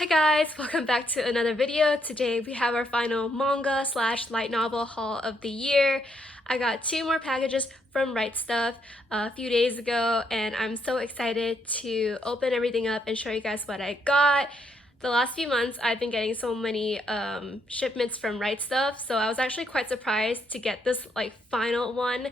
Hi guys, welcome back to another video. Today we have our final manga slash light novel haul of the year. I got 2 more packages from Right Stuff a few days ago and I'm so excited to open everything up and show you guys what I got. The last few months I've been getting so many shipments from Right Stuff, so I was actually quite surprised to get this final one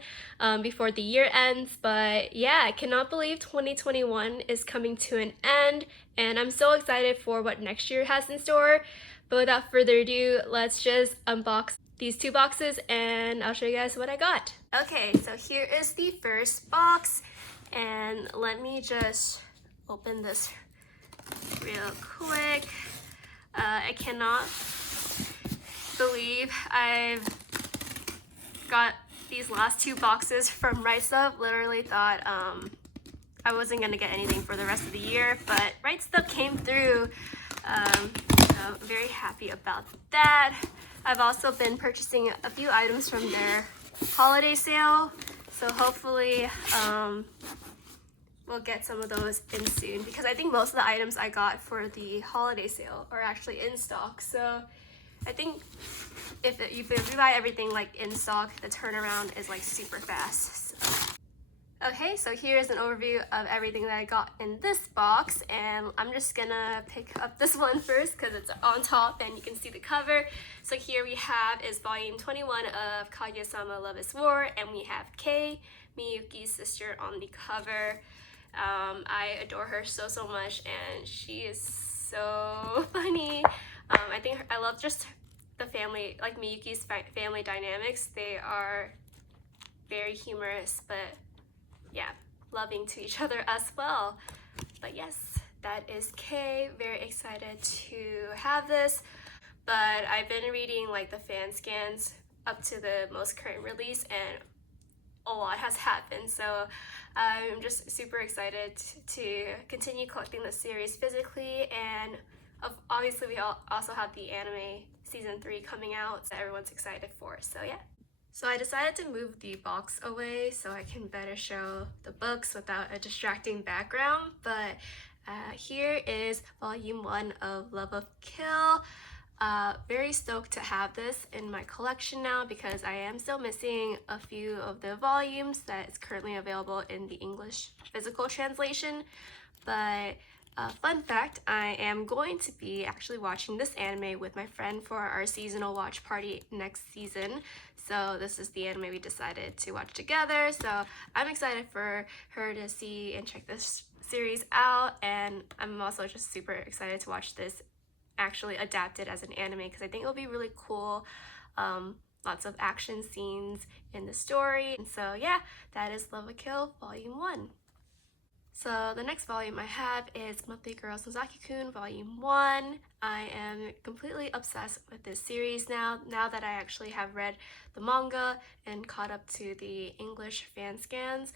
before the year ends. But yeah, I cannot believe 2021 is coming to an end and I'm so excited for what next year has in store. But without further ado, let's just unbox these 2 boxes and I'll show you guys what I got. Okay, so here is the first box and let me just open this real quick. I cannot believe I've got these last 2 boxes from Right Stuff. Literally thought I wasn't gonna get anything for the rest of the year, but Right Stuff came through. So I'm very happy about that. I've also been purchasing a few items from their holiday sale, so hopefully we'll get some of those in soon, because I think most of the items I got for the holiday sale are actually in stock. So I think if you buy everything in stock, the turnaround is super fast. Okay, so here's an overview of everything that I got in this box, and I'm just gonna pick up this one first because it's on top and you can see the cover. So here we have is volume 21 of Kaguya-sama Love War, and we have Kei, Miyuki's sister, on the cover. I adore her so much and she is so funny. I think I love just the family, Miyuki's family dynamics. They are very humorous, but yeah, loving to each other as well. But yes, that is Kei. Very excited to have this. But I've been reading the fan scans up to the most current release and a lot has happened, so I'm just super excited to continue collecting the series physically. And obviously we also have the anime season 3 coming out that everyone's excited for, so yeah. So I decided to move the box away so I can better show the books without a distracting background. But here is volume 1 of Love of Kill. Very stoked to have this in my collection now because I am still missing a few of the volumes that is currently available in the English physical translation. But fun fact, I am going to be actually watching this anime with my friend for our seasonal watch party next season. So this is the anime we decided to watch together. So I'm excited for her to see and check this series out, and I'm also just super excited to watch this actually adapted as an anime because I think it'll be really cool. Lots of action scenes in the story. And so yeah, that is Love a Kill Volume 1. So the next volume I have is Monthly Girls Nozaki-kun Volume 1. I am completely obsessed with this series now that I actually have read the manga and caught up to the English fan scans.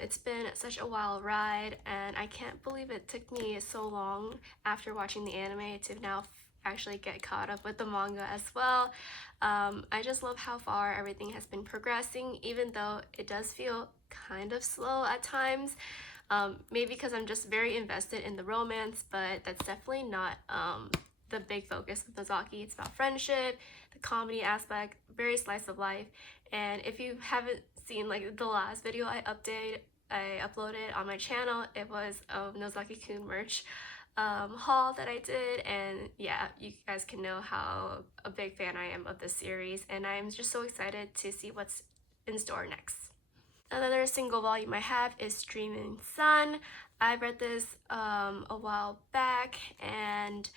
It's been such a wild ride and I can't believe it took me so long after watching the anime to now actually get caught up with the manga as well. I just love how far everything has been progressing, even though it does feel kind of slow at times. Maybe because I'm just very invested in the romance, but that's definitely not the big focus of Nozaki. It's about friendship, the comedy aspect, very slice of life. And if you haven't seen the last video I uploaded on my channel, it was a Nozaki-kun merch haul that I did, and yeah, you guys can know how a big fan I am of this series, and I'm just so excited to see what's in store next. Another single volume I have is Dreaming Sun. I read this a while back and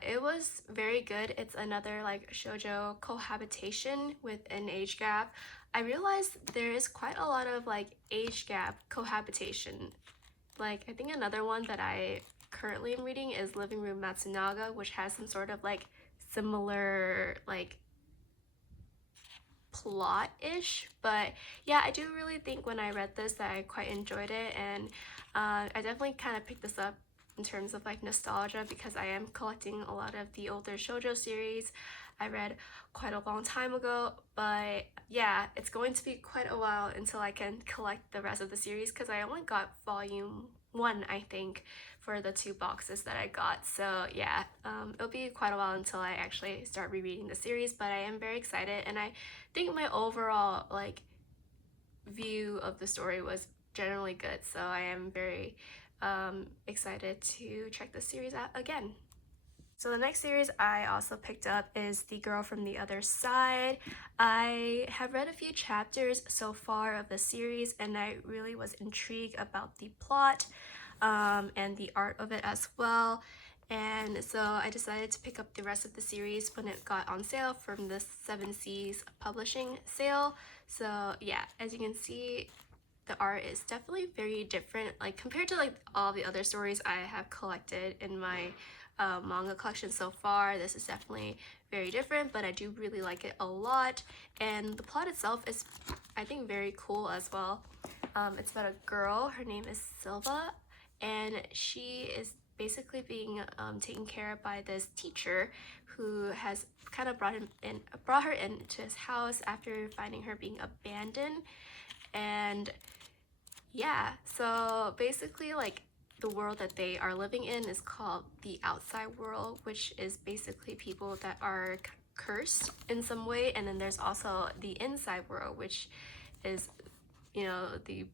it was very good. It's another shoujo cohabitation with an age gap. I realized there is quite a lot of age gap cohabitation. I think another one that I currently am reading is Living Room Matsunaga, which has some sort of similar plot-ish. But yeah, I do really think when I read this that I quite enjoyed it, and I definitely kind of picked this up in terms of nostalgia because I am collecting a lot of the older shoujo series I read quite a long time ago. But yeah, it's going to be quite a while until I can collect the rest of the series because I only got volume one, I think, for the 2 boxes that I got. So yeah, it'll be quite a while until I actually start rereading the series, but I am very excited, and I think my overall like view of the story was generally good. So I am very excited to check the series out again. So the next series I also picked up is The Girl from the Other Side. I have read a few chapters so far of the series, and I really was intrigued about the plot and the art of it as well. And so I decided to pick up the rest of the series when it got on sale from the Seven Seas publishing sale. So yeah, as you can see, the art is definitely very different, like compared to like all the other stories I have collected in my manga collection so far. This is definitely very different, but I do really like it a lot, and the plot itself is, I think, very cool as well. It's about a girl, her name is Silva, and she is basically being taken care of by this teacher who has kind of brought her into his house after finding her being abandoned. And yeah, so basically like the world that they are living in is called the outside world, which is basically people that are cursed in some way, and then there's also the inside world, which is, you know, the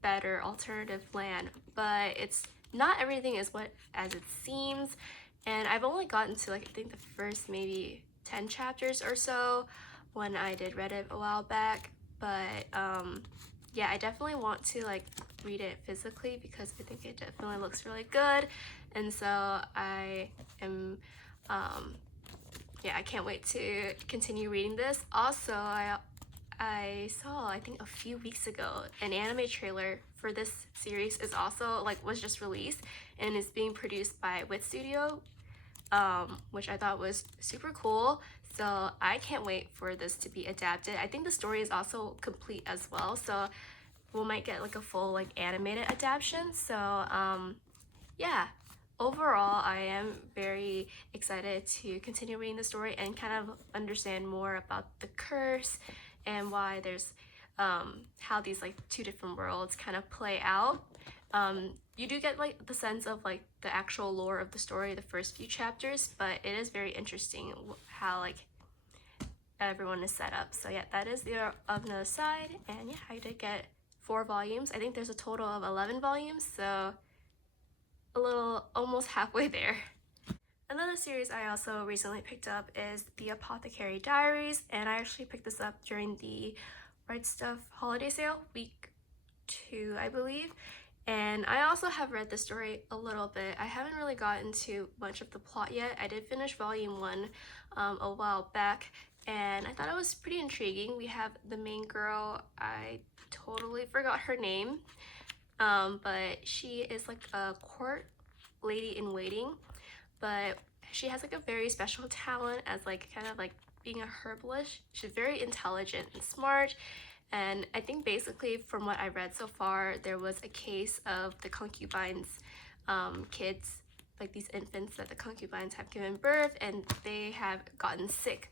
better alternative land. But it's not everything is what as it seems, and I've only gotten to like I think the first maybe 10 chapters or so when I did read it a while back. But yeah, I definitely want to like read it physically because I think it definitely looks really good, and so I am yeah, I can't wait to continue reading this. Also, I saw, I think a few weeks ago, an anime trailer for this series is also like was just released and is being produced by Wit Studio, which I thought was super cool. So I can't wait for this to be adapted. I think the story is also complete as well, so we might get like a full like animated adaptation. So yeah, overall I am very excited to continue reading the story and kind of understand more about the curse and why there's how these like 2 different worlds kind of play out. You do get like the sense of like the actual lore of the story the first few chapters, but it is very interesting how like everyone is set up. So yeah, that is the other side, and yeah, I did get 4 volumes. I think there's a total of 11 volumes, so a little almost halfway there. Another series I also recently picked up is The Apothecary Diaries, and I actually picked this up during the Right Stuff holiday sale, week 2, I believe. And I also have read the story a little bit. I haven't really gotten to much of the plot yet. I did finish volume 1 a while back, and I thought it was pretty intriguing. We have the main girl, I totally forgot her name, but she is like a court lady in waiting, but she has like a very special talent as like kind of like being a herbalist. She's very intelligent and smart, and I think basically from what I read so far, there was a case of the concubines kids, like these infants that the concubines have given birth, and they have gotten sick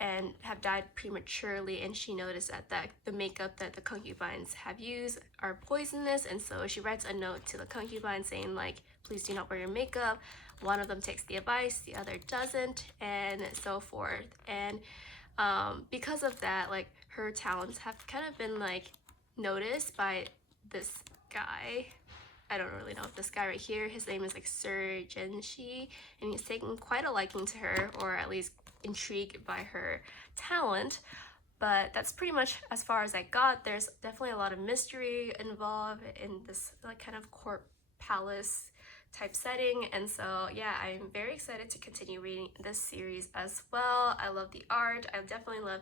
and have died prematurely, and she noticed that the makeup that the concubines have used are poisonous, and so she writes a note to the concubines saying like, please do not wear your makeup. One of them takes the advice, the other doesn't, and so forth. And because of that, like her talents have kind of been like noticed by this guy. I don't really know if this guy right here, his name is like Sir Genshi, and he's taken quite a liking to her, or at least intrigued by her talent. But that's pretty much as far as I got. There's definitely a lot of mystery involved in this like kind of court palace type setting, and so yeah, I'm very excited to continue reading this series as well. I love the art. I definitely love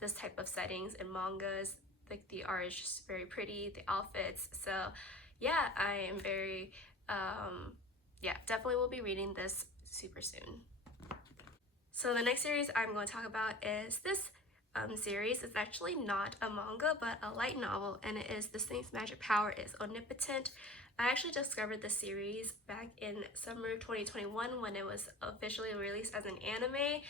this type of settings in mangas. Like the art is just very pretty, the outfits. So yeah, I am very yeah, definitely will be reading this super soon. So the next series I'm going to talk about is this series. It's actually not a manga but a light novel, and it is This Thing's Magic Power is Omnipotent. I actually discovered the series back in summer 2021 when it was officially released as an anime.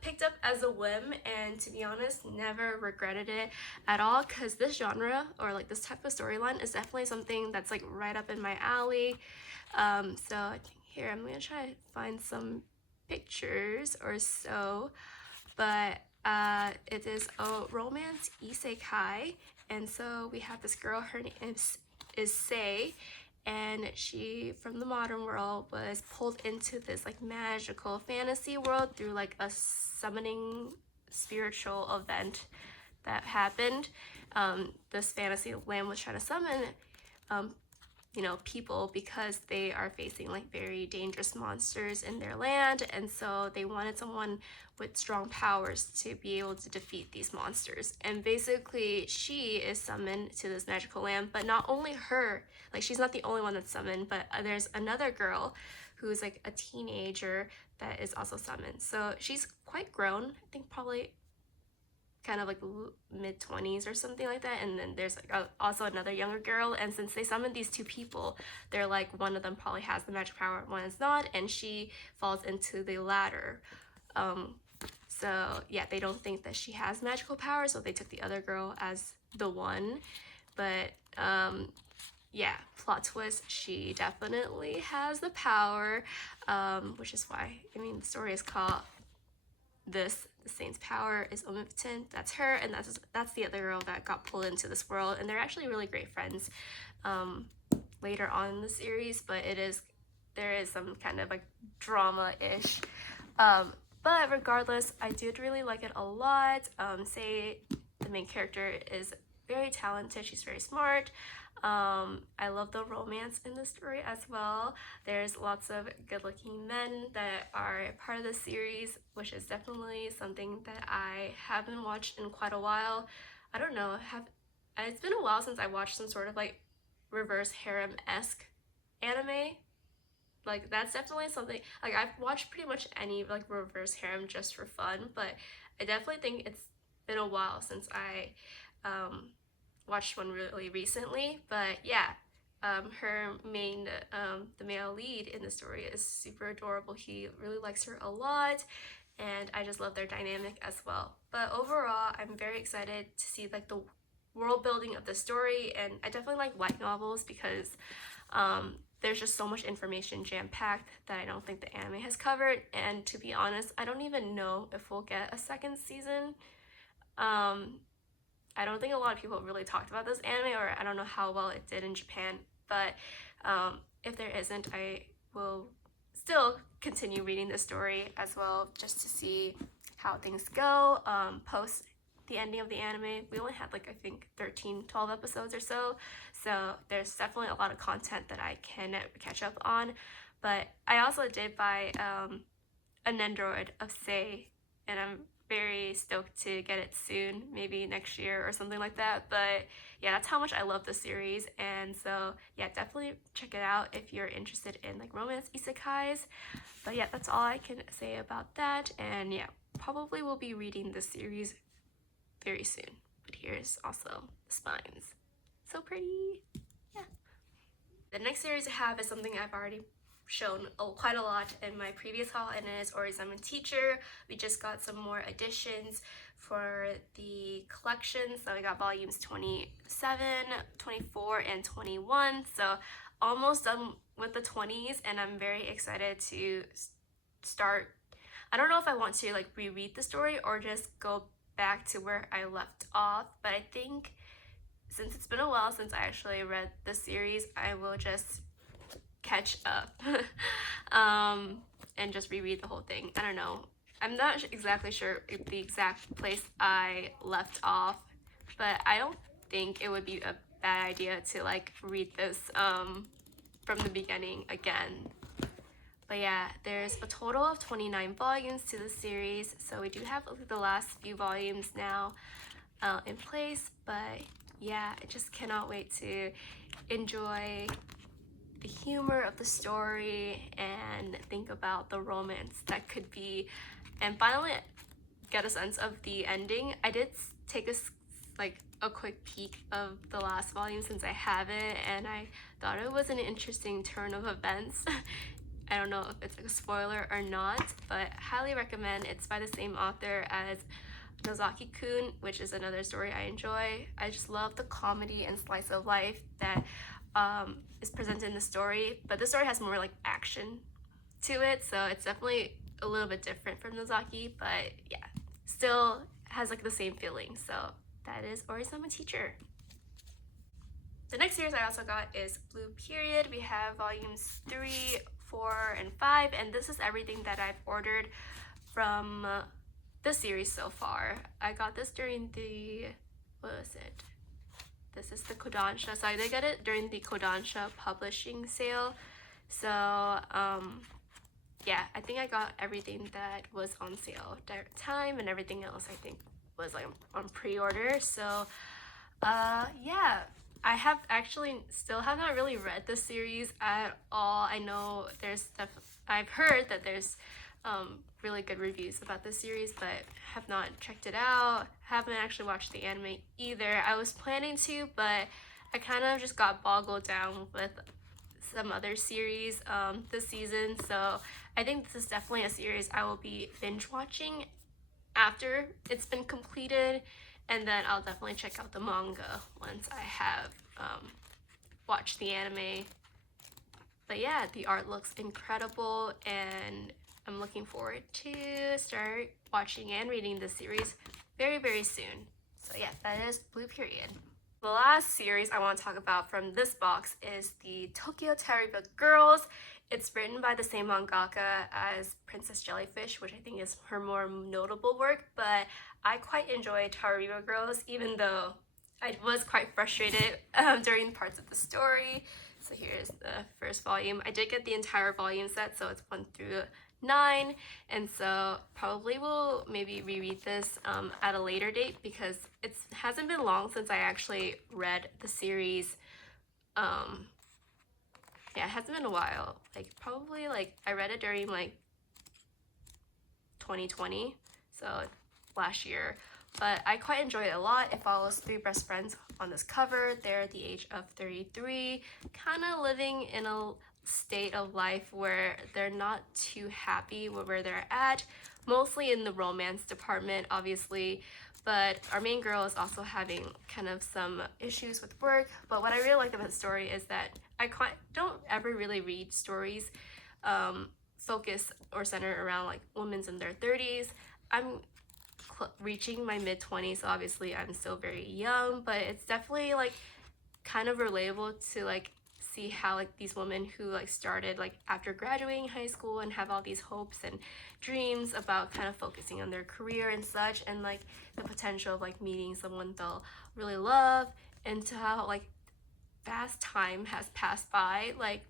Picked up as a whim, and to be honest, never regretted it at all, because this genre or like this type of storyline is definitely something that's like right up in my alley. So I think here I'm gonna try to find some pictures or so, but it is a romance isekai, and so we have this girl, her name is Sei, and she from the modern world was pulled into this like magical fantasy world through like a summoning spiritual event that happened. This fantasy land was trying to summon you know, people because they are facing like very dangerous monsters in their land, and so they wanted someone with strong powers to be able to defeat these monsters. And basically she is summoned to this magical land, but not only her, like she's not the only one that's summoned, but there's another girl who's like a teenager that is also summoned. So she's quite grown, I think probably kind of like mid-20s or something like that, and then there's like also another younger girl, and since they summoned these two people, they're like one of them probably has the magic power, one is not, and she falls into the latter. So yeah, they don't think that she has magical power, so they took the other girl as the one. But yeah, plot twist, she definitely has the power, which is why, I mean, the story is called this. The saint's power is omnipotent. That's her, and that's the other girl that got pulled into this world, and they're actually really great friends later on in the series, but there is some kind of like drama-ish. But regardless, I did really like it a lot. Sei, the main character, is very talented. She's very smart. I love the romance in the story as well. There's lots of good-looking men that are part of the series, which is definitely something that I haven't watched in quite a while. I don't know, it's been a while since I watched some sort of like reverse harem-esque anime. Like that's definitely something, like I've watched pretty much any like reverse harem just for fun, but I definitely think it's been a while since I watched one really recently. But yeah, her main, the male lead in the story is super adorable. He really likes her a lot, and I just love their dynamic as well. But overall, I'm very excited to see like the world building of the story, and I definitely like light novels because there's just so much information jam-packed that I don't think the anime has covered. And to be honest, I don't even know if we'll get a second season. I don't think a lot of people really talked about this anime, or I don't know how well it did in Japan, but if there isn't, I will still continue reading the story as well, just to see how things go post the ending of the anime. We only had like I think 12 episodes or so, so there's definitely a lot of content that I can catch up on. But I also did buy an Android of Sei, and I'm very stoked to get it soon, maybe next year or something like that. But yeah, that's how much I love the series, and so yeah, definitely check it out if you're interested in like romance isekais. But yeah, that's all I can say about that, and yeah, probably will be reading the series very soon. But here's also the spines. So pretty. Yeah. The next series I have is something I've already shown quite a lot in my previous haul, and it is Orizama Teacher. We just got some more additions for the collection, so we got volumes 27, 24, and 21, so almost done with the 20s, and I'm very excited to start. I don't know if I want to like reread the story or just go back to where I left off, but I think since it's been a while since I actually read the series, I will just catch up and just reread the whole thing. I don't know. I'm not exactly sure the exact place I left off, but I don't think it would be a bad idea to like read this from the beginning again. But yeah, there's a total of 29 volumes to the series, so we do have the last few volumes now in place. But yeah, I just cannot wait to enjoy the humor of the story and think about the romance that could be, and finally get a sense of the ending. I did take a like a quick peek of the last volume since I have it, and I thought it was an interesting turn of events. I don't know if it's like a spoiler or not, but highly recommend. It's by the same author as Nozaki-kun, which is another story I enjoy. I just love the comedy and slice of life that is presented in the story, but the story has more like action to it, so it's definitely a little bit different from Nozaki, but yeah, still has like the same feeling. So that is Ori-sama Teacher. The next series I also got is Blue Period. We have volumes 3, 4, and 5, and this is everything that I've ordered from the series so far. I got this during the, what was it? This is the Kodansha. So I did get it during the Kodansha publishing sale. So yeah, I think I got everything that was on sale direct time, and everything else I think was like on pre-order. So yeah, I have actually still have not really read the series at all. I know I've heard that there's really good reviews about this series, but have not checked it out. Haven't actually watched the anime either. I was planning to, but I kind of just got boggled down with some other series this season. So I think this is definitely a series I will be binge watching after it's been completed, and then I'll definitely check out the manga once I have watched the anime. But yeah, the art looks incredible, and I'm looking forward to start watching and reading this series very, very soon. So yeah, that is Blue Period. The last series I want to talk about from this box is the Tokyo Tariba Girls. It's written by the same mangaka as Princess Jellyfish, which I think is her more notable work, but I quite enjoy Tariba Girls, even though I was quite frustrated during parts of the story. So here's the first volume. I did get the entire volume set, so it's 1 through 9, and so probably will maybe reread this at a later date, because it hasn't been long since I actually read the series. Yeah, it hasn't been a while. Like probably like I read it during like 2020, so last year. But I quite enjoy it a lot. It follows 3 best friends on this cover. They're at the age of 33, kind of living in a state of life where they're not too happy with where they're at, mostly in the romance department, obviously. But our main girl is also having kind of some issues with work. But what I really like about the story is that I don't ever really read stories focus or center around like women's in their 30s. I'm reaching my mid-20s, so obviously I'm still very young, but it's definitely like kind of relatable to like see how like these women who like started like after graduating high school and have all these hopes and dreams about kind of focusing on their career and such, and like the potential of like meeting someone they'll really love, and to how like fast time has passed by. Like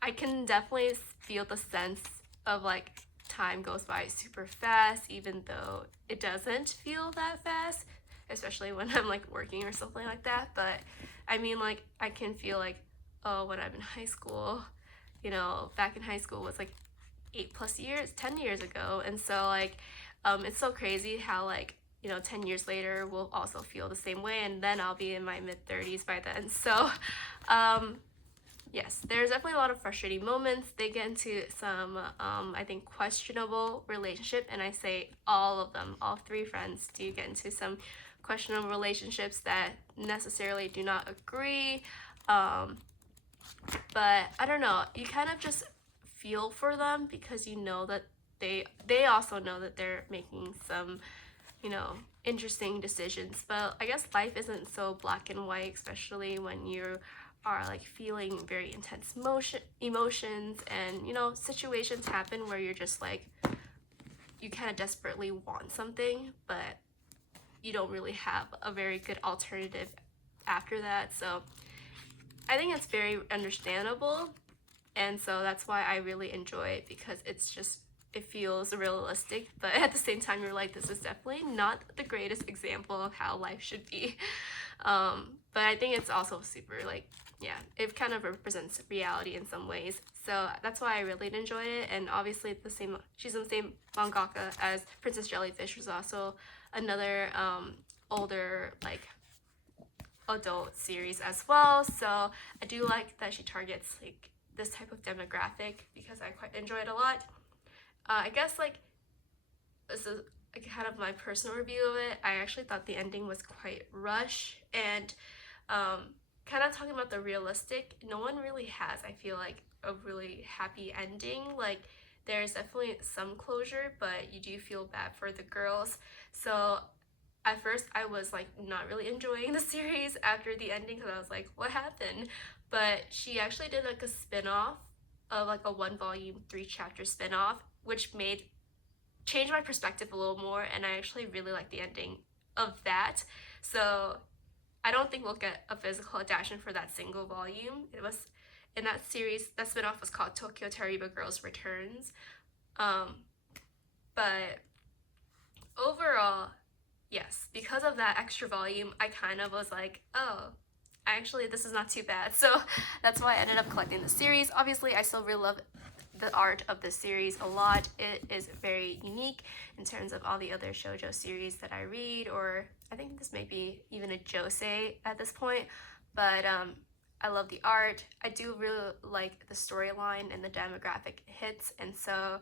I can definitely feel the sense of like time goes by super fast, even though it doesn't feel that fast, especially when I'm like working or something like that. But I mean, like I can feel like, oh, when I'm in high school, you know, back in high school was like 8+ years, 10 years ago. And so like it's so crazy how like, you know, 10 years later we'll also feel the same way, and then I'll be in my mid-30s by then. So yes, there's definitely a lot of frustrating moments. They get into some, I think, questionable relationship, and I say all of them, all 3 friends do get into some questionable relationships that necessarily do not agree. But I don't know, you kind of just feel for them because you know that they also know that they're making some, you know, interesting decisions. But I guess life isn't so black and white, especially when you are like feeling very intense emotions, and you know, situations happen where you're just like, you kind of desperately want something, but you don't really have a very good alternative after that. So I think it's very understandable, and so that's why I really enjoy it, because it's just, it feels realistic, but at the same time you're like, this is definitely not the greatest example of how life should be. But I think it's also super like, yeah, it kind of represents reality in some ways. So that's why I really enjoyed it. And obviously she's the same mangaka as Princess Jellyfish, was also another older like adult series as well, so I do like that she targets like this type of demographic because I quite enjoy it a lot. I guess like this is kind of my personal review of it. I actually thought the ending was quite rushed, and kind of talking about the realistic, no one really has, I feel like, a really happy ending. Like there's definitely some closure, but you do feel bad for the girls. So at first I was like not really enjoying the series after the ending because I was like, what happened? But she actually did like a spin-off of like a 1 volume 3 chapter spin-off, which made changed my perspective a little more, and I actually really like the ending of that. So I don't think we'll get a physical adaptation for that single volume. It was in that series, that spin-off was called Tokyo Tariba Girls Returns. But overall, yes, because of that extra volume, I kind of was like, oh, actually this is not too bad. So that's why I ended up collecting the series. Obviously, I still really love the art of this series a lot. It is very unique in terms of all the other shoujo series that I read, or I think this may be even a josei at this point, but I love the art. I do really like the storyline and the demographic hits, and so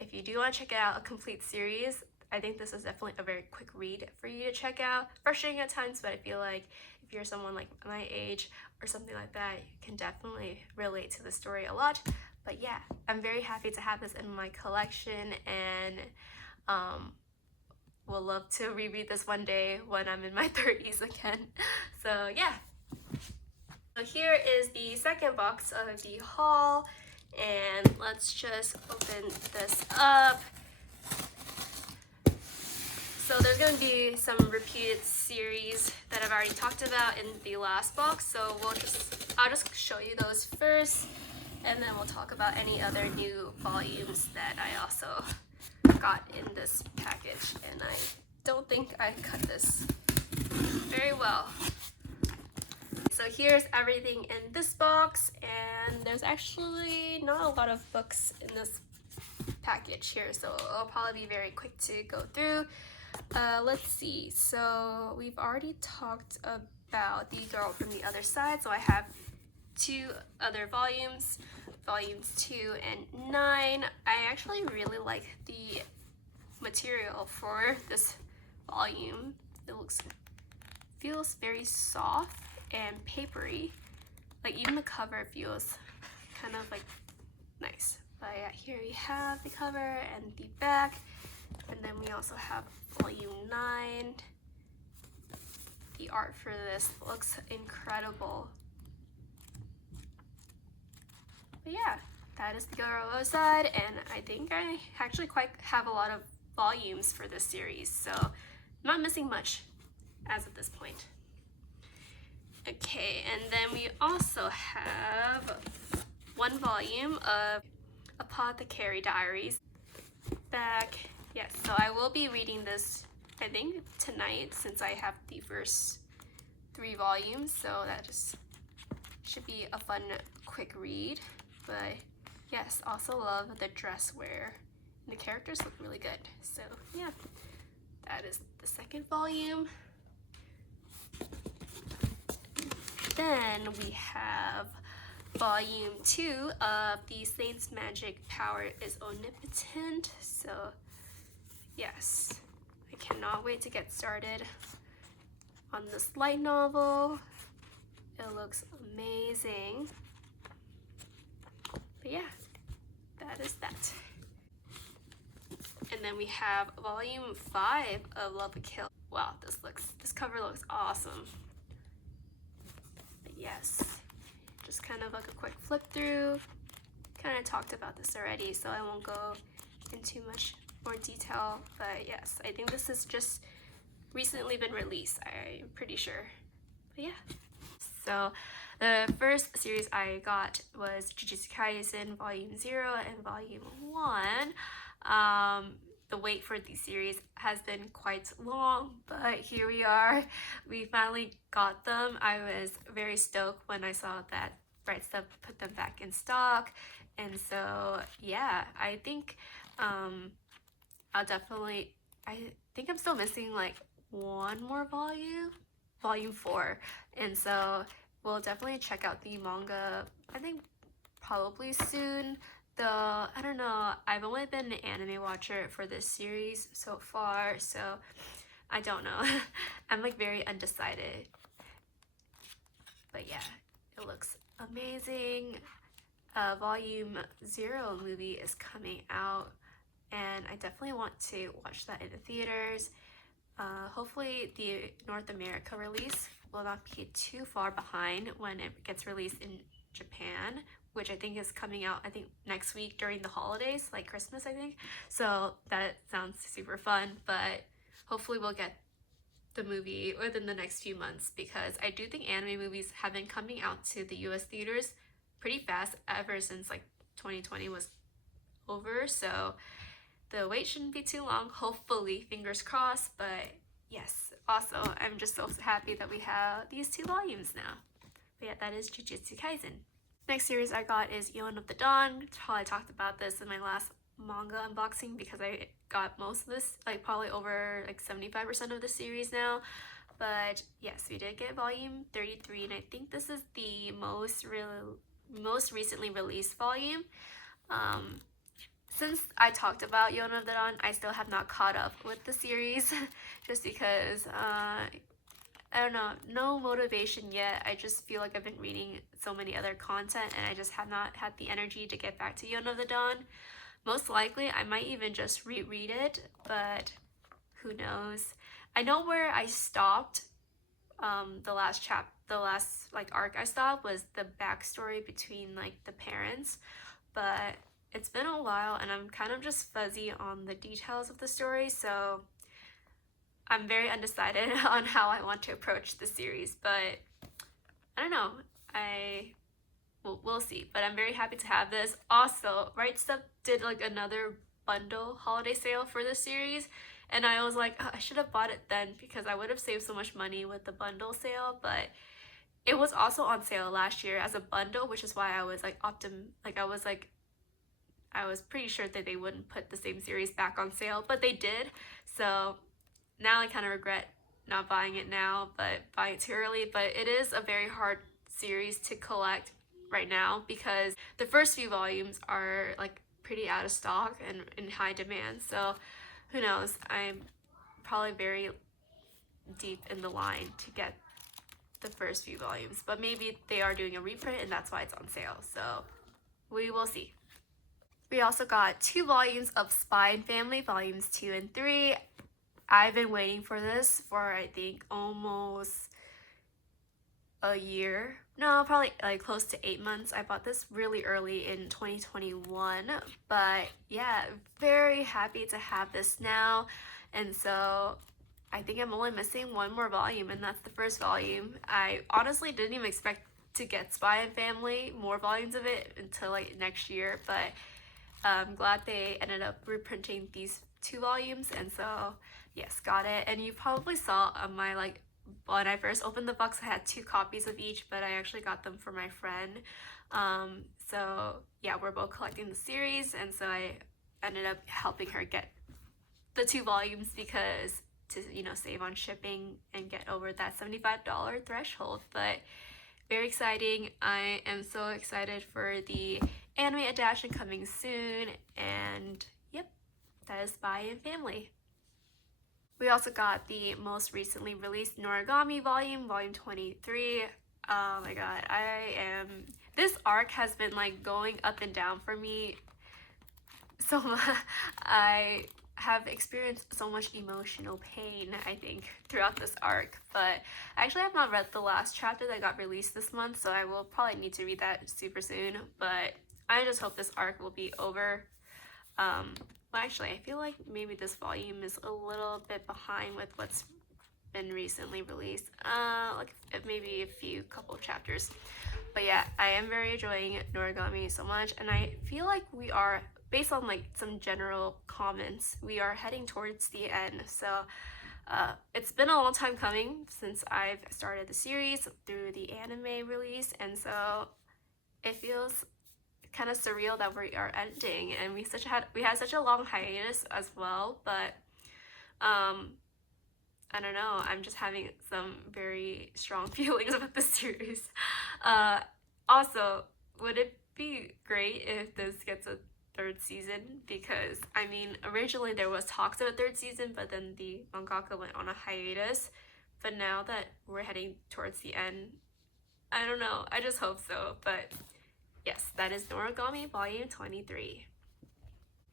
if you do want to check out a complete series, I think this is definitely a very quick read for you to check out. Frustrating at times, but I feel like if you're someone like my age or something like that, you can definitely relate to the story a lot. But yeah, I'm very happy to have this in my collection, and will love to reread this one day when I'm in my 30s again. So yeah. So here is the second box of the haul, and let's just open this up. So there's going to be some repeated series that I've already talked about in the last box, so I'll just show you those first, and then we'll talk about any other new volumes that I also got in this package. And I don't think I cut this very well. So here's everything in this box, and there's actually not a lot of books in this package here, so it'll probably be very quick to go through. Let's see, so we've already talked about The Girl from the Other Side, so I have 2 other volumes, volumes 2 and 9. I actually really like the material for this volume. It feels very soft and papery, like even the cover feels kind of like nice. But yeah, here we have the cover and the back, and then we also have volume 9. The art for this looks incredible. But yeah, that is The Girl on the Other Side, and I think I actually quite have a lot of volumes for this series, so I'm not missing much as of this point. Okay, and then we also have 1 volume of Apothecary Diaries. Back, yes, so I will be reading this, I think, tonight, since I have the first 3 volumes, so that just should be a fun, quick read. But yes, also love the dress wear. The characters look really good, so yeah, that is the 2nd volume. Then we have volume 2 of The Saint's Magic Power is Omnipotent. So yes, I cannot wait to get started on this light novel. It looks amazing. But yeah, that is that. And then we have volume 5 of Love and Kill. Wow, this cover looks awesome. But yes, just kind of like a quick flip through. Kind of talked about this already, so I won't go into much more detail. But yes, I think this has just recently been released, I'm pretty sure. But yeah. So the first series I got was JiuJitsu Kaizen Volume 0 and Volume 1. The wait for these series has been quite long, but here we are. We finally got them. I was very stoked when I saw that Bright Stuff put them back in stock. And so yeah, I think I think I'm still missing like 1 more volume volume 4, and so we'll definitely check out the manga, I think probably soon. Though I don't know, I've only been an anime watcher for this series so far, so I don't know. I'm like very undecided, but yeah, it looks amazing. Volume 0 movie is coming out, and I definitely want to watch that in the theaters. Hopefully the North America release will not be too far behind when it gets released in Japan, which I think is coming out, I think, next week during the holidays, like Christmas, I think. So that sounds super fun, but hopefully we'll get the movie within the next few months, because I do think anime movies have been coming out to the US theaters pretty fast ever since like 2020 was over. So the wait shouldn't be too long, hopefully, fingers crossed. But yes, also, I'm just so happy that we have these 2 volumes now. But yeah, that is JiuJitsu Kaizen. Next series I got is Eon of the Dawn. Probably talked about this in my last manga unboxing, because I got most of this, like probably over like 75% of the series now. But yes, we did get volume 33, and I think this is the most recently released volume. Since I talked about Eon of the Dawn, I still have not caught up with the series just because I don't know, no motivation yet. I just feel like I've been reading so many other content, and I just have not had the energy to get back to Eon of the Dawn. Most likely I might even just reread it, but who knows. I know where I stopped. The last like arc I stopped was the backstory between like the parents, but it's been a while and I'm kind of just fuzzy on the details of the story, so I'm very undecided on how I want to approach the series. But I don't know, we'll see. But I'm very happy to have this. Also, Right Step did like another bundle holiday sale for this series, and I was like, oh, I should have bought it then, because I would have saved so much money with the bundle sale. But it was also on sale last year as a bundle, which is why I was like I was pretty sure that they wouldn't put the same series back on sale, but they did. So now I kind of regret not buying it now, but buying it too early. But it is a very hard series to collect right now, because the first few volumes are like pretty out of stock and in high demand. So who knows, I'm probably very deep in the line to get the first few volumes, but maybe they are doing a reprint and that's why it's on sale. So we will see. We also got 2 volumes of Spy and Family, volumes 2 and 3. I've been waiting for this for, I think, almost a year. No, probably like close to 8 months. I bought this really early in 2021, but yeah, very happy to have this now. And so I think I'm only missing 1 more volume, and that's the first volume. I honestly didn't even expect to get Spy and Family, more volumes of it, until like next year, but I'm glad they ended up reprinting these 2 volumes, and so yes, got it. And you probably saw on my like, when I first opened the box, I had 2 copies of each, but I actually got them for my friend. So yeah, we're both collecting the series, and so I ended up helping her get the 2 volumes, because to, you know, save on shipping and get over that $75 threshold. But very exciting. I am so excited for the anime adaptation coming soon, and yep, that is Spy and Family. We also got the most recently released Noragami volume 23. Oh my god, this arc has been like going up and down for me so much. I have experienced so much emotional pain, I think, throughout this arc, but I actually have not read the last chapter that got released this month, so I will probably need to read that super soon. But I just hope this arc will be over. Well, actually, I feel like maybe this volume is a little bit behind with what's been recently released, like maybe a couple chapters. But yeah, I am very enjoying Noragami so much, and I feel like we are, based on like some general comments, we are heading towards the end. So it's been a long time coming since I've started the series through the anime release, and so it feels kind of surreal that we are ending, and we had such a long hiatus as well. But I don't know, I'm just having some very strong feelings about the series. Also, would it be great if this gets a third season? Because I mean, originally there was talks of a third season, but then the mangaka went on a hiatus. But now that we're heading towards the end, I don't know, I just hope so. But yes, that is Noragami Volume 23.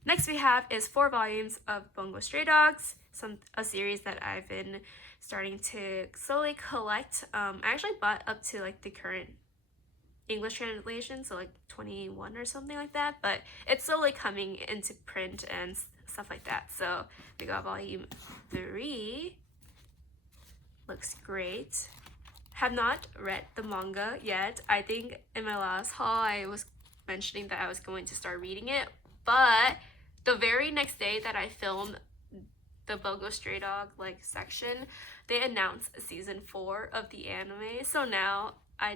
Next we have is 4 volumes of Bungo Stray Dogs, a series that I've been starting to slowly collect. I actually bought up to like the current English translation, so like 21 or something like that, but it's slowly coming into print and stuff like that. So we got volume 3. Looks great. Have not read the manga yet. I think in my last haul I was mentioning that I was going to start reading it, but the very next day that I filmed the Bungo Stray Dog like section, they announced season 4 of the anime. So now I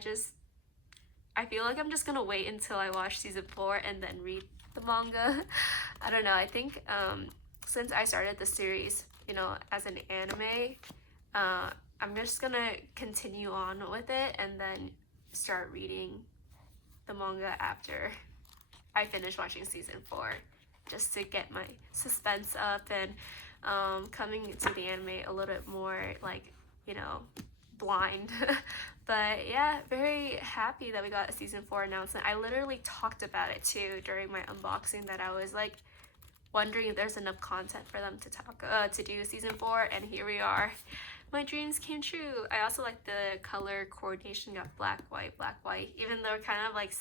feel like I'm just gonna wait until I watch season 4 and then read the manga. I don't know, I think since I started the series, you know, as an anime, I'm just gonna continue on with it and then start reading the manga after I finish watching season 4, just to get my suspense up and coming to the anime a little bit more like, you know, blind. But yeah, very happy that we got a season 4 announcement. I literally talked about it too during my unboxing, that I was like wondering if there's enough content for them to do season 4, and here we are. My dreams came true. I also like the color coordination, got black, white, even though they're kind of like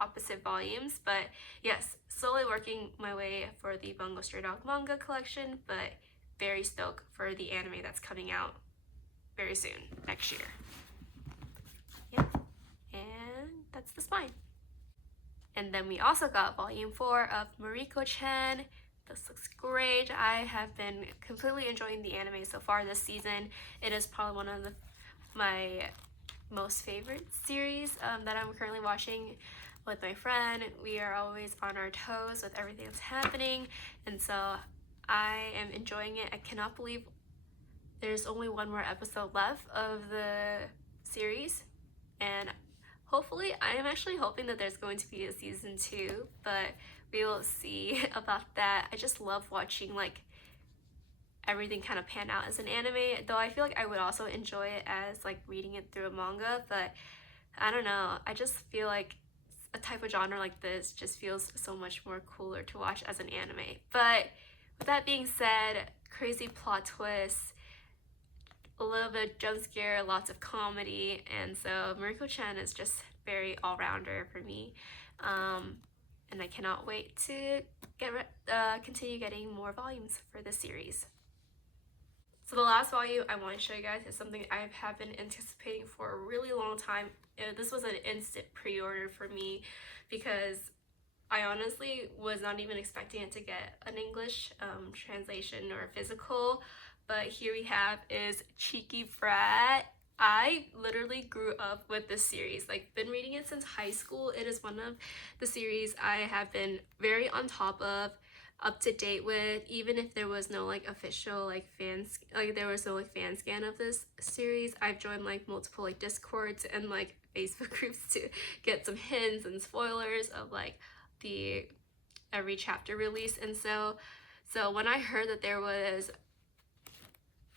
opposite volumes. But yes, slowly working my way for the Bungo Stray Dog manga collection, but very stoked for the anime that's coming out very soon, next year. Yeah, and that's the spine. And then we also got volume 4 of Mariko Chen. This looks great. I have been completely enjoying the anime so far this season. It is probably one of my most favorite series that I'm currently watching with my friend. We are always on our toes with everything that's happening, and so I am enjoying it. I cannot believe there's only one more episode left of the series, and hopefully, I am actually hoping that there's going to be a season 2, but we will see about that. I just love watching like everything kind of pan out as an anime, though I feel like I would also enjoy it as like reading it through a manga, but I don't know, I just feel like a type of genre like this just feels so much more cooler to watch as an anime. But with that being said, crazy plot twists, a little bit of jump scare, lots of comedy, and so Mariko Chen is just very all-rounder for me, and I cannot wait to continue getting more volumes for this series. So the last volume I want to show you guys is something I have been anticipating for a really long time. This was an instant pre-order for me because I honestly was not even expecting it to get an English translation or physical, but here we have is Cheeky Brat. I literally grew up with this series, like been reading it since high school. It is one of the series I have been very on top of, up to date with, even if there was no like official like fans, like there was no like fan scan of this series. I've joined like multiple like discords and like Facebook groups to get some hints and spoilers of like the every chapter release. And so when I heard that there was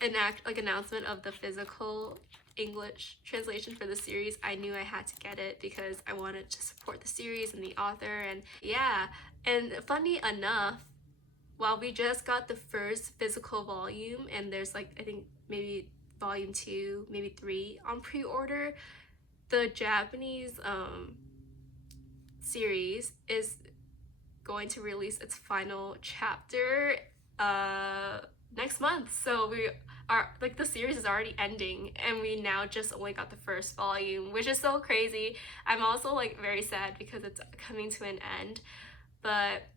an announcement of the physical English translation for the series, I knew I had to get it because I wanted to support the series and the author. And yeah, and funny enough, while we just got the first physical volume, and there's like I think maybe volume 2, maybe 3 on pre-order, the Japanese series is going to release its final chapter next month. So we are like, the series is already ending and we now just only got the first volume, which is so crazy. I'm also like very sad because it's coming to an end, but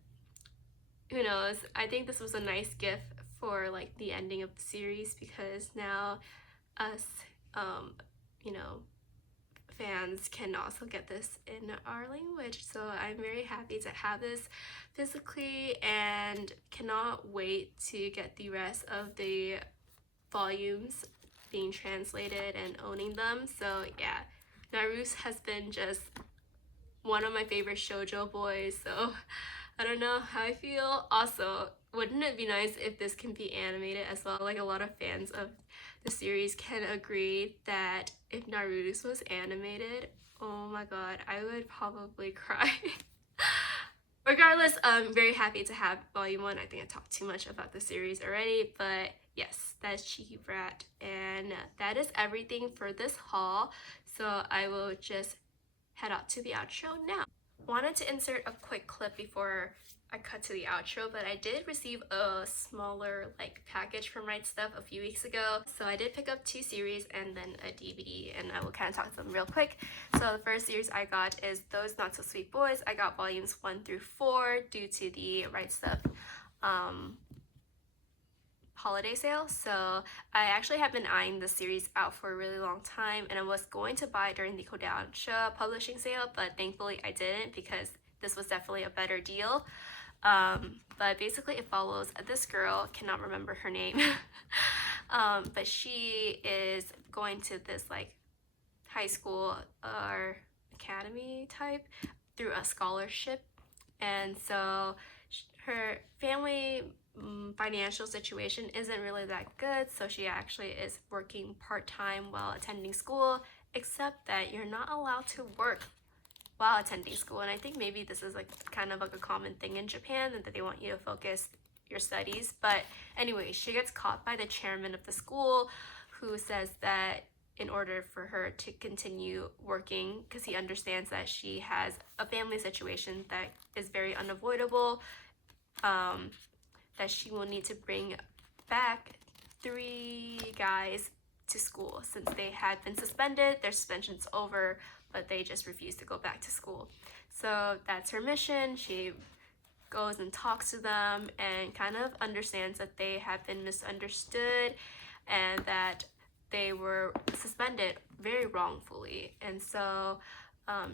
who knows. I think this was a nice gift for like the ending of the series, because now us you know, fans can also get this in our language. So I'm very happy to have this physically and cannot wait to get the rest of the volumes being translated and owning them. So yeah, Naru's has been just one of my favorite shoujo boys, so I don't know how I feel. Also, wouldn't it be nice if this can be animated as well? Like, a lot of fans of the series can agree that if Naruto's was animated, oh my god, I would probably cry. Regardless, I'm very happy to have volume 1. I think I talked too much about the series already, but yes, that's Cheeky Brat, and that is everything for this haul. So I will just head out to the outro now. Wanted to insert a quick clip before I cut to the outro, but I did receive a smaller package from Right Stuff a few weeks ago. So I did pick up 2 series and then a DVD, and I will kind of talk to them real quick. So the first series I got is Those Not So Sweet Boys. I got volumes 1 through 4 due to the Right Stuff holiday sale. So I actually have been eyeing this series out for a really long time, and I was going to buy it during the Kodansha publishing sale, but thankfully I didn't because this was definitely a better deal. But basically it follows this girl, cannot remember her name, but she is going to this high school or academy type through a scholarship, and so her family financial situation isn't really that good, so she actually is working part-time while attending school, except that you're not allowed to work while attending school. And I think maybe this is kind of a common thing in Japan, that they want you to focus your studies. But anyway, she gets caught by the chairman of the school, who says that in order for her to continue working, because he understands that she has a family situation that is very unavoidable, that she will need to bring back 3 guys to school since they had been suspended. Their suspension's over, but they just refuse to go back to school. So that's her mission. She goes and talks to them and kind of understands that they have been misunderstood and that they were suspended very wrongfully. And so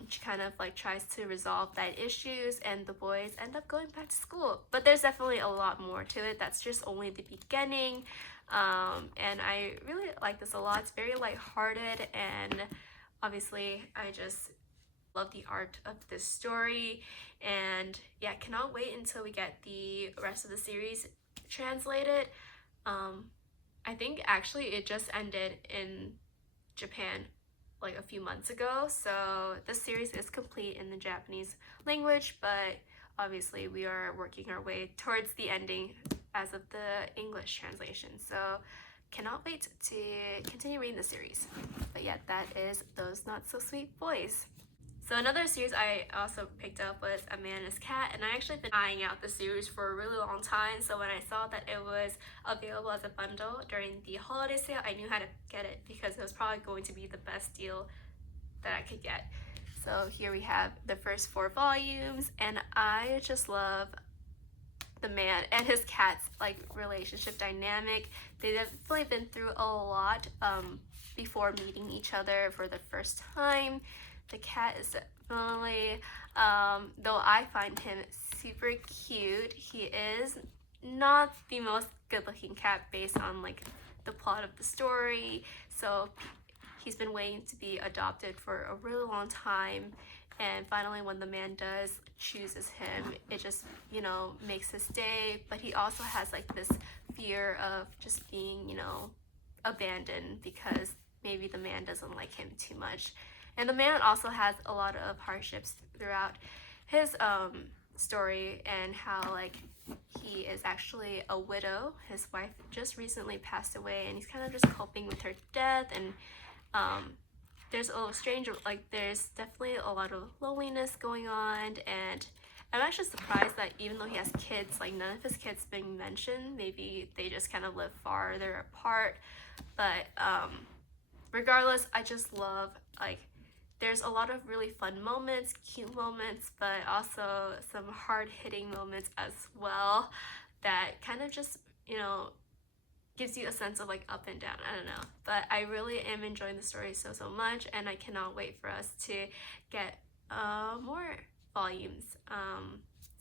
she kind of tries to resolve that issues, and the boys end up going back to school. But there's definitely a lot more to it. That's just only the beginning. And I really like this a lot. It's very lighthearted, and obviously I just love the art of this story. And yeah, cannot wait until we get the rest of the series translated. I think actually it just ended in Japan a few months ago, so this series is complete in the Japanese language, but obviously we are working our way towards the ending as of the English translation, so cannot wait to continue reading the series. But yeah, that is Those Not So Sweet Boys. So another series I also picked up was A Man and His Cat, and I actually been eyeing out the series for a really long time. So when I saw that it was available as a bundle during the holiday sale, I knew how to get it because it was probably going to be the best deal that I could get. So here we have the first 4 volumes, and I just love the man and his cat's relationship dynamic. They've definitely been through a lot before meeting each other for the first time. The cat is definitely, though I find him super cute, he is not the most good-looking cat based on the plot of the story. So he's been waiting to be adopted for a really long time, and finally when the man does chooses him, it just makes his day. But he also has this fear of just being abandoned because maybe the man doesn't like him too much. And the man also has a lot of hardships throughout his story, and how he is actually a widow. His wife just recently passed away, and he's kind of just coping with her death. And there's a strange, there's definitely a lot of loneliness going on. And I'm actually surprised that even though he has kids, none of his kids being mentioned. Maybe they just kind of live farther apart. But regardless, I just love there's a lot of really fun moments, cute moments, but also some hard-hitting moments as well that kind of just, gives you a sense of up and down. I don't know. But I really am enjoying the story so much, and I cannot wait for us to get more volumes.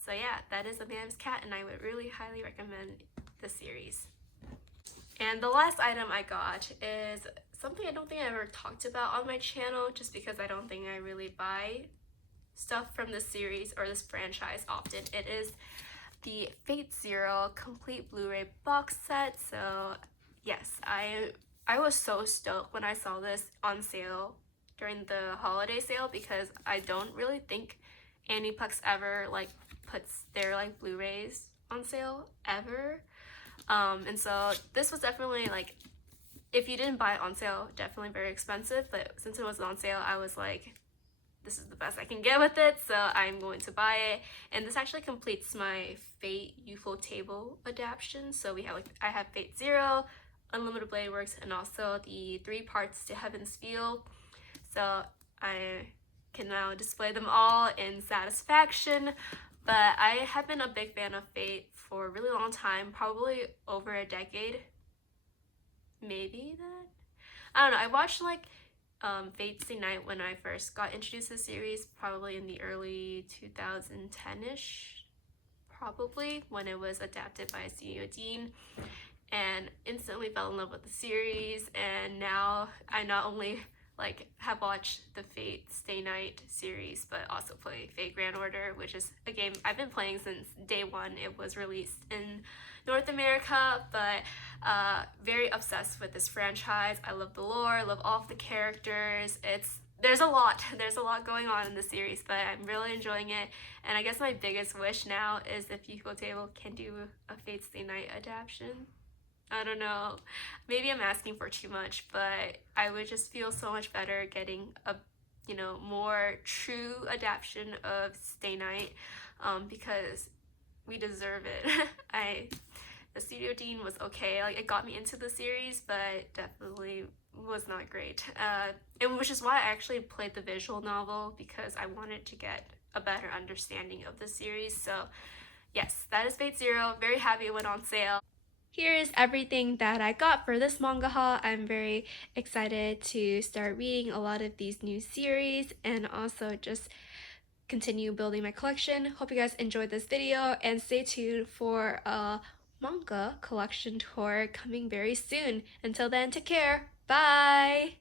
So yeah, that is A Man's Cat, and I would really highly recommend the series. And the last item I got is something I don't think I ever talked about on my channel, just because I don't think I really buy stuff from this series or this franchise often. It is the Fate Zero complete Blu-ray box set. So yes, I was so stoked when I saw this on sale during the holiday sale, because I don't really think Aniplex ever like puts their like Blu-rays on sale ever. And so this was definitely like, if you didn't buy it on sale, definitely very expensive, but since it was on sale, I was like, this is the best I can get with it, so I'm going to buy it. And this actually completes my Fate UFO table adaptation. So we have like, I have Fate Zero, Unlimited Blade Works, and also the 3 parts to Heaven's Feel. So I can now display them all in satisfaction. But I have been a big fan of Fate for a really long time, probably over a decade. Maybe that? I don't know. I watched like Fate Stay Night when I first got introduced to the series, probably in the early 2010-ish, probably, when it was adapted by Studio Dean, and instantly fell in love with the series. And now I not only like have watched the Fate Stay Night series, but also play Fate Grand Order, which is a game I've been playing since day one it was released in North America. But very obsessed with this franchise. I love the lore, love all of the characters. There's a lot going on in the series, but I'm really enjoying it. And I guess my biggest wish now is if Yuko Table can do a Fate Stay Night adaptation. I don't know, maybe I'm asking for too much, but I would just feel so much better getting a, you know, more true adaptation of Stay Night, because we deserve it. The Studio Dean was okay, like it got me into the series, but definitely was not great. And which is why I actually played the visual novel, because I wanted to get a better understanding of the series. So yes, that is Fate Zero. Very happy it went on sale. Here is everything that I got for this manga haul. I'm very excited to start reading a lot of these new series and also just continue building my collection. Hope you guys enjoyed this video, and stay tuned for a manga collection tour coming very soon. Until then, take care. Bye!